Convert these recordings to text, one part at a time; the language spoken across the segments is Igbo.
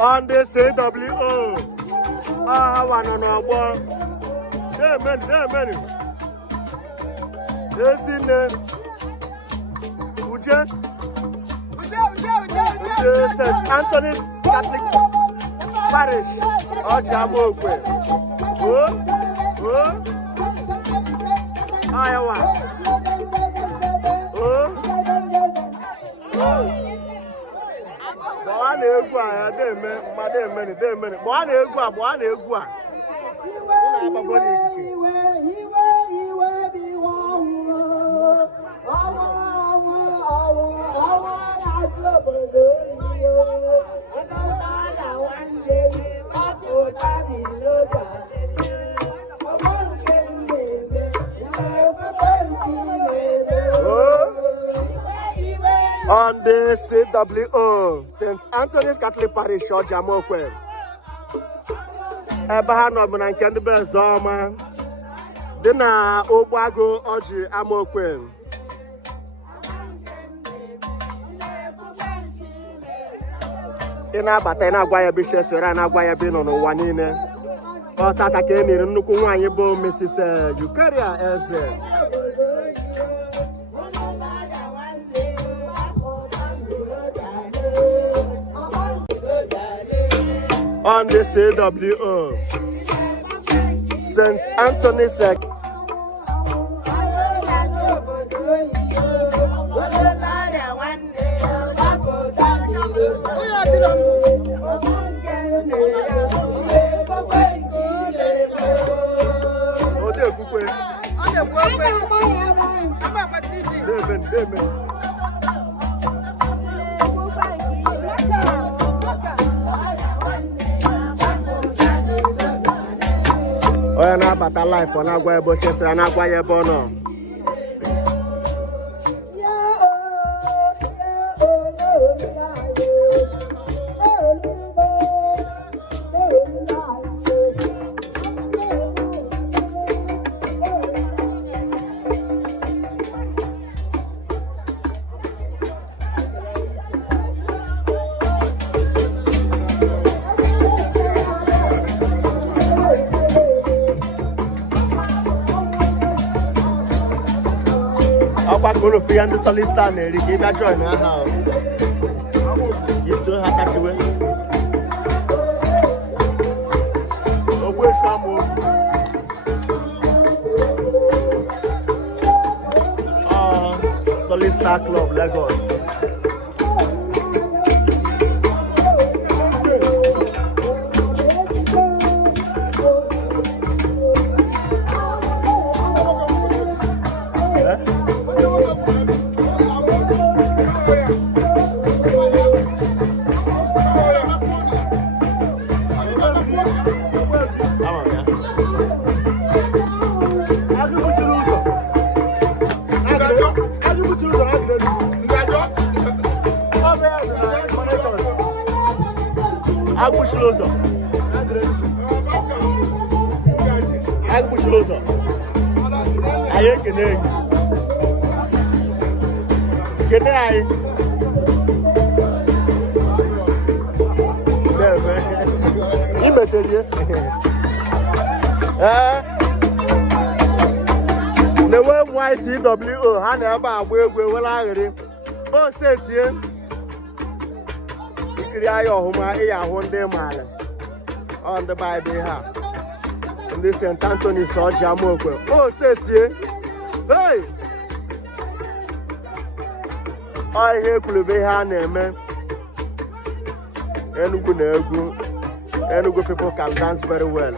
On the CWO. Ah, one on our one. There many. Yes, in there. Uje St. Anthony's Catholic Parish, Orji Amokwe. Iowa. Bwana egwu a ya deme, mmadụ emeni. Bwana egwu a. Ụlọ agbagbo n'ikike. On the CWO, St. Anthony's Catholic Parish, Orji Amokwe. Ebe ha nọ na nke ndị be Zoma dị na Ogbuagu Orji Amokwe. Ị na-abata ị na-agwa ya bụ isi esere na-agwa ya bụ nọ n'ụwa niile. Ọ tata ka e nyere nnukwu nwaanyị bụ Mrs. Eucheria eze. On the CWO, St. Anthony's Oya na abata life ọ na-agwa ebe ochie sịrị na-agwa ya ebe ọ nọ. Akpakoro fi ndị solista na-eri ka ị bịa join aha iso ha kachiwe ogbe shamu Solista Club Lagos. Agbuchilozo. Aye kene. Kene aye. Imeterie. Newe YCWO ha na ebe agba egwu wela aghịrị. O setie. Ikiri ayo ọhụma ịya ahụ ndị maala. On the Bible ha. This St. Anthony's Orji Amokwe. Oh, setie. Hey! I hear Kulube ha na-eme. Enugu na egwu. Enugu people can dance very well.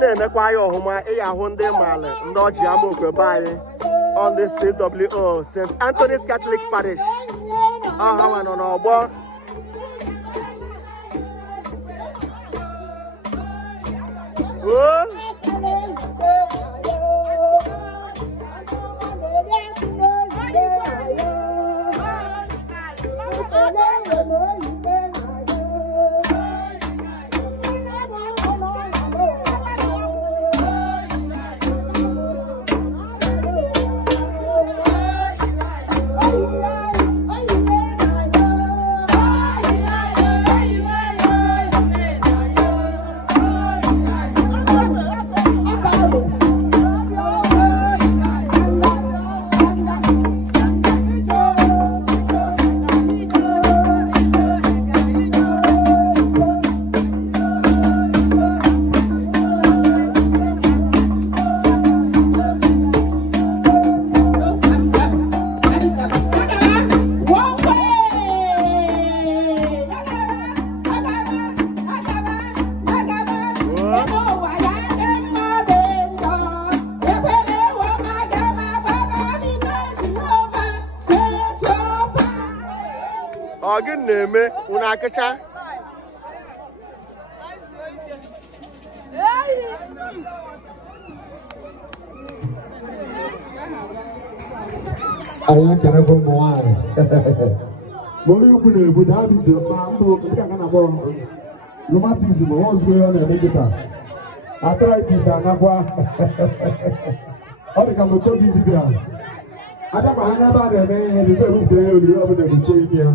na-enekwa ya ọhụma ịya ahụ ndị mmadụ ndị Orji Amokwe be anyị on the CWO St. Anthony's Catholic Parish. Ọha nọ n'ọgbọ. Ogin neme una kacha. Aya kana go moare. Mo yu ku na ebu da bi ti ma mbo ka kana bo. Rheumatism o zo yo na megita. Arthritis anakwa. Odi ka mo ko di bia. Ada ma hanya ba de me he de ru de ori obo de che bia.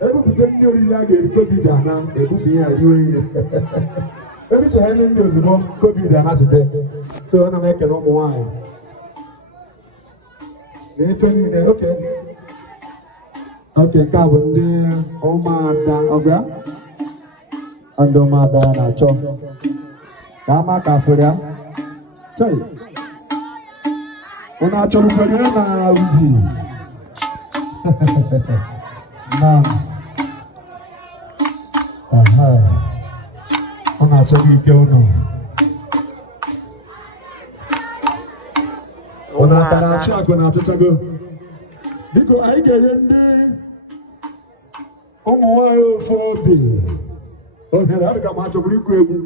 Ebu bi de ni ori ya ga COVID ana ebu bi ya riwe. Ebi che hen ni ozimo COVID ana today. So na me ke no mo wa. Okay. Okay, ka bụ ndị ụmụada ọbịa ndị ụmụada na-achọ ka ama ka afọ ya chọrọ unu achọrọ kwenyere na uzi na unu achọghị ike unu unu atara achị agụ na achịchago biko anyị ga-enye ndị ụmụ nwanyị ofe obi ohere adịka ma achọburu ikwu egwu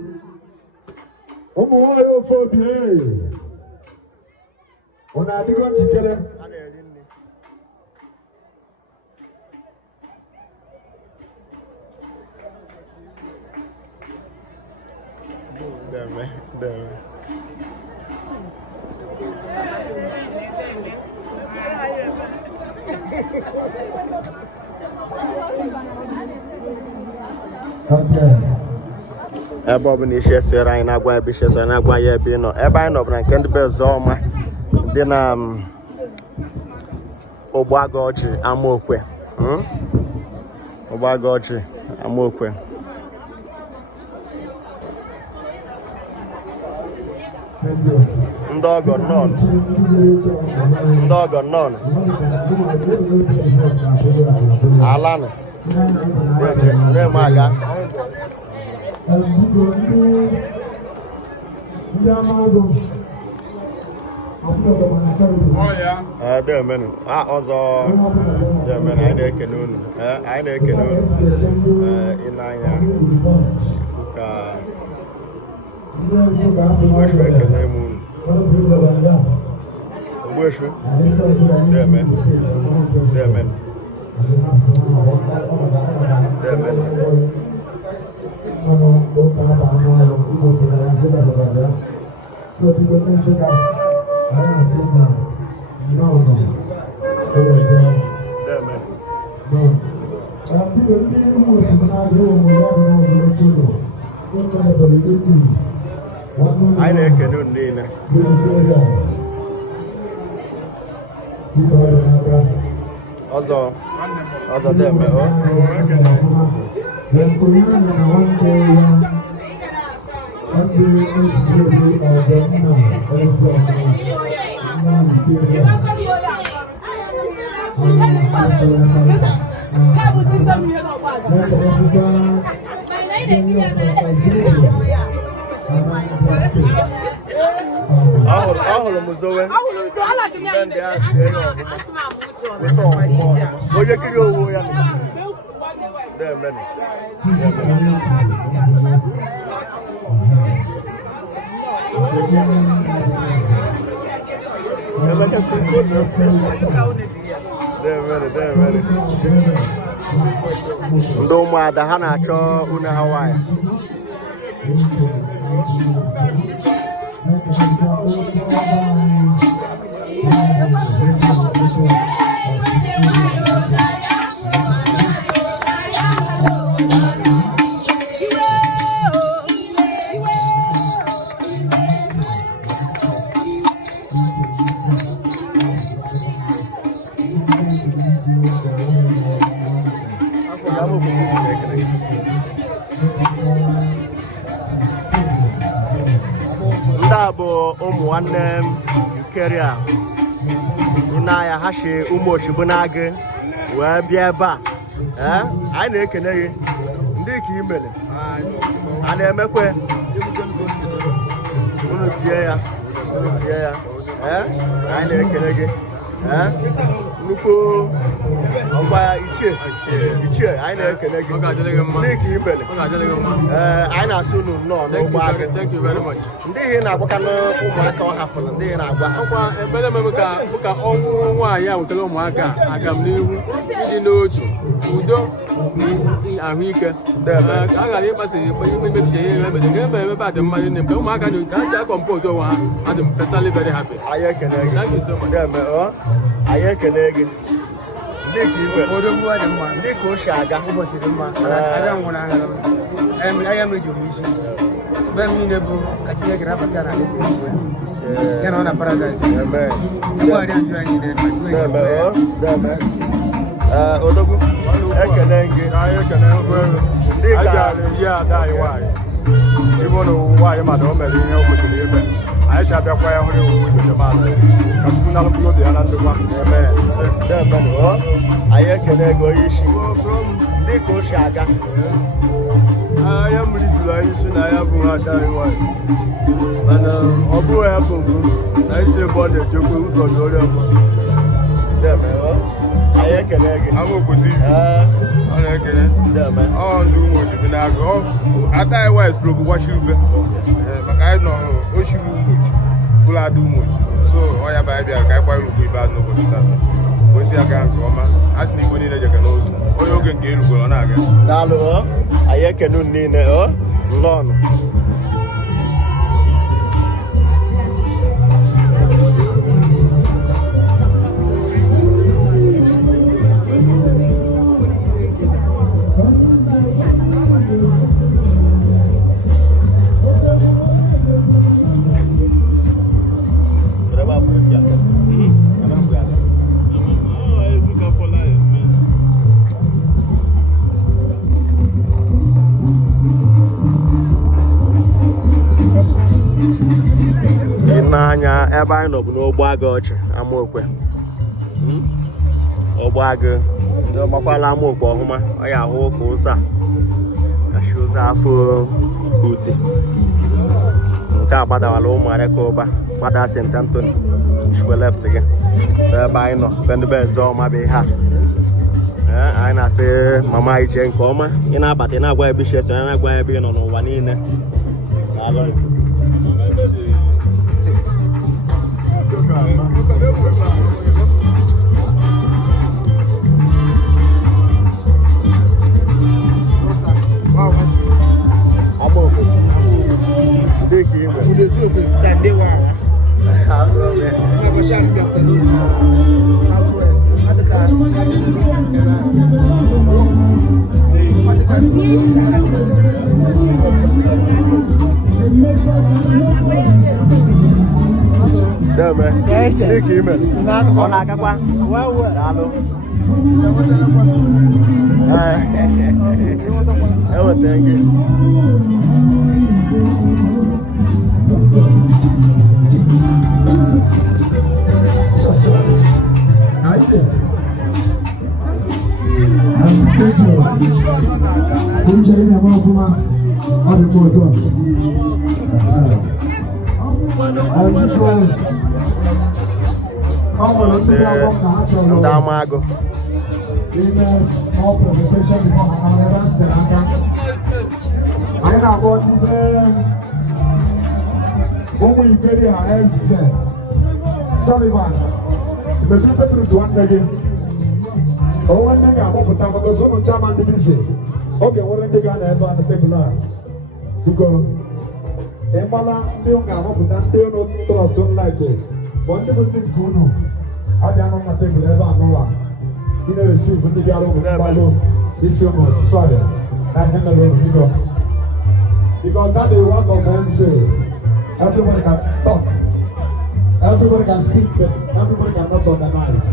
ụmụ nwanyị ofe obi ọ na-adịgo njikere ebe ọ bụ na isi esere anyị na-agwa ebe isi esere na-agwa ya ebe ị nọ ebe anyị nọ bụ na nke ndị be Ọzọma dị na Ogbuagu Orji Amokwe Ogbuagu Orji Amokwe ndị ọgọ nọn alanụ na-eme aga demenu ọzọ demenu anyị na-ekene unu ịnanya ka Ogbueshu ekene m unu Ogbueshu demenu anyị na-ekene unu niile ọzọ deme Ahụrụ m zowe ndị a sie ya ọgụma onye kiri owu ya ndị ụmụada ha na-achọ une Hawaii ndị a bụ ụmụ nwanne m Eucheria n'ahịa ha si ụmụ ochigbo na-agụ wee bịa ebe a anyị na-ekene gị ndị ka imere a na-emekwe unu tie ya anyị na-ekene gị nnukwu ọgwa ichie anyị na-ekele gị ndị ka imere anyị na-asụ unu nnọọ n'ụgbọ agụ ndị ihe na-agwaka n'ụmụaka ọ hapụrụ ndị ihe na-agwa ọkwa ebere ememe ka ọnwụ nwaanyị a wetara ụmụaka aga m n'ihu ịdị n'otu udo na ahụike a ghara ịkpasa imebicha ihe emebede ka ebe emebe adị mmadụ nne mgbe ụmụaka na ka ha ji akọmpost onwe ha adị m petali very happy. Anyị ekele gị anyị ekele gị ndị ka ibe ndị ka o si aga ụbọchị dị mma aga nwụrụ agha meji omisi ebe m niile bụ ka Chineke rabata na ya na ọ na paradise ịgbarịa njụ anyị odogwu ekele gị ndị ka eji ada anyị nwaanyị ịbụ na nwaanyị mana o mere ihe o kwesịrị ime anyị si abịakwa ya hụrụ iwu ibetemala ka tupu na alụpụta obi ya na ndokwa anyị ekele gị onye isi ndị ka o si aga ahịa mmiri juru anyị isi na ya bụ ada anyị nwaanyị mana ọ bụghị ya bụ mbụ na isi ebe ọ na-echekwa ụzọ na ọrịa mbụ anyị ekele gị amaobodo ọ na-ekele ọ ndị ụmụ ochibi na-agụ ada anyị nwaanyị soro gwachi ube maka anyị nọ ochibi ụmụ ochi bụrụ ada ụmụ ochi so ọ ya bụ anyị bịara ka anyị kwanyere ugwu ibe azụ n'ụbọchị taa osi aga nke ọma a sị na igbo niile jeke n'otu onye oge nke erugoro ọ na-aga daalụ anyị ekele unu niile nnọọnụ n'anya ebe anyị nọ bụ n'Ogbuagu ọchị Amokwe Ogbuagu ndị ọgbakwala Amokwe ọhụma ọ ya ahụ ụka ụzọ kashi ụzọ afọ uti nke a gbadawala ụmụarị ka ụba gbada St. Anthony shwe left gị so ebe anyị nọ fendebe eze ọma bụ ihe a anyị na-asị mama anyị jee nke ọma ị na-abata ị na-agwa ebe iche so ya na-agwa ebe ị nọ n'ụwa niile ọ na-agakwa daalụ eweta gị I'm Eucheria na mwa fuma. Abi ko to. Ndị Amagụ. Anyị na-akpọ ndị ụmụ Eucheria eze Sullivan. Mmepe Petrus nwanne gị. Onwe ndị ga-agbapụta maka ụmụ nchama ndị bisi. Oge nwere ndị ga na-ebe a na tebụl a. Biko, ịmala ndị ga-agbapụta ndị ụlọ trọst nlaịtị bụ ndị bụ ndị nke unu abịa nọ na tebụl ebe a n'ụwa. Ị na-eresivu ndị bịara ụmụ mgbalụ isi ụmụ sọrị na ihe mere ụmụ biko. Because that is one of them say everybody can talk, everybody can speak, but everybody cannot organize.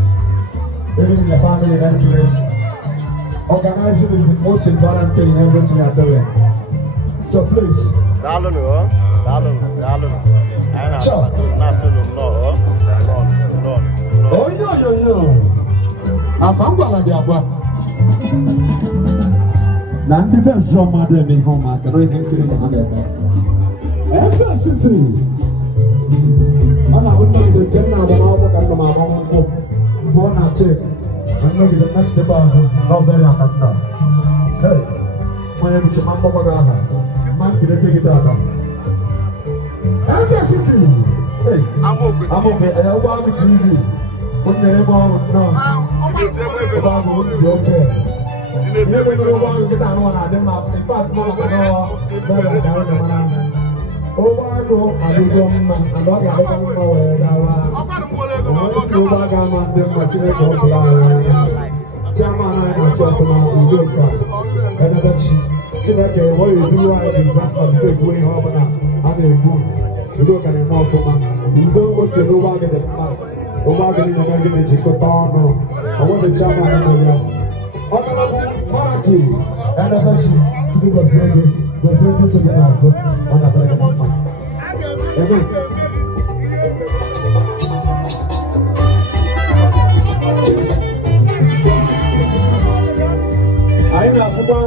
Even in your family in any place. Organizing is the most important thing in everything you are doing. So please. Sure. Oh, yo. Abangwala di abwa. Na ndị be zọ mmadụ eme ihe ọma aka na ihe nkiri ha na-eme. SST. Ọ na-abụ nnọgide nche nna agbamakwụkwọ ka nna m agbamakwụkwọ. Mgbe ọ na-achị na nnọgide next ebe azụ n'ọbere akata. Hey, onye biche ma mgbakọ gị aha. Ma nkiri ebe gị dada. SST. Hey, Amokwe, Ogbuagu TV. Onye ebe ọrụ nnọọ. Ogbuagu dị oke. Ihe nwere Ogbuagu nkịta anụ na-adị mma. In fact, mụ na bere na onye mara anya. Ogbuagu adịgo mma, and ọ ga-adịkwa mma wee gawa. Onye si Ogbuagu ama ndị mma Chineke ọ bụla anyị. Chairman anyị na-achị ọfụma udo nke a. Enebechi. Chineke ọ ga-eduru anyị dị mkpa nke egwu ihe ọ bụla a na-egwu. Udo ka na-eme ọfụma. Udo otu Ogbuagu dị mma. Ogbuagu dị na gị na-ejikọta ọnụ. Ọ bụghị chairman anyị na ya. Honorable Maraki, Enebechi, Tupu Gosiri gị so gị n'azụ. Ọ na-abịara gị mma. Amen.